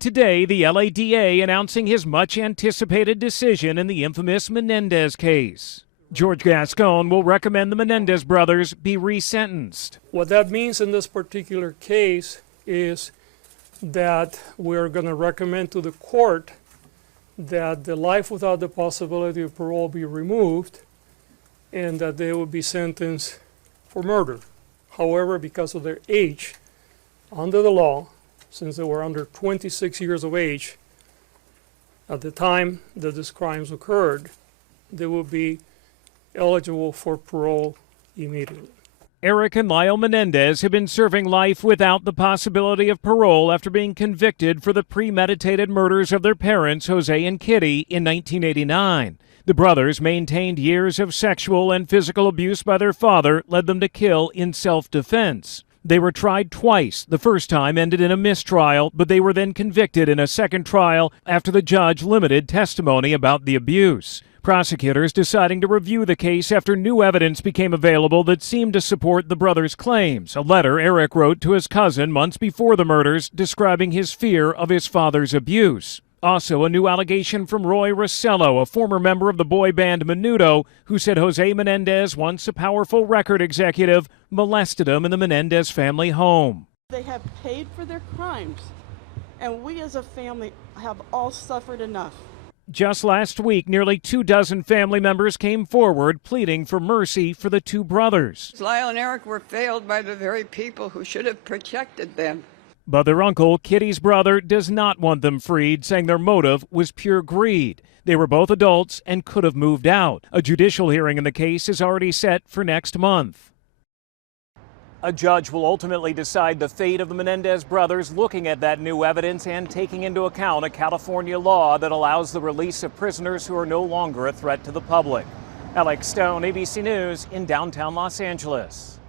Today, the LADA announcing his much-anticipated decision in the infamous Menendez case. Judge Gascón will recommend the Menendez brothers be resentenced. What that means in this particular case is that we're going to recommend to the court that the life without the possibility of parole be removed and that they will be sentenced for murder. However, because of their age, under the law, since they were under 26 years of age at the time that these crimes occurred, they will be eligible for parole immediately. Erik and Lyle Menendez have been serving life without the possibility of parole after being convicted for the premeditated murders of their parents, Jose and Kitty, in 1989. The brothers maintained years of sexual and physical abuse by their father led them to kill in self-defense. They were tried twice. The first time ended in a mistrial, but they were then convicted in a second trial after the judge limited testimony about the abuse. Prosecutors deciding to review the case after new evidence became available that seemed to support the brothers' claims. A letter Erik wrote to his cousin months before the murders describing his fear of his father's abuse. Also, a new allegation from Roy Rossello, a former member of the boy band Menudo, who said Jose Menendez, once a powerful record executive, molested him in the Menendez family home. They have paid for their crimes, and we as a family have all suffered enough. Just last week, nearly 24 family members came forward pleading for mercy for the two brothers. Lyle and Erik were failed by the very people who should have protected them. But their uncle, Kitty's brother, does not want them freed, saying their motive was pure greed. They were both adults and could have moved out. A judicial hearing in the case is already set for next month. A judge will ultimately decide the fate of the Menendez brothers, looking at that new evidence and taking into account a California law that allows the release of prisoners who are no longer a threat to the public. Alex Stone, ABC News in downtown Los Angeles.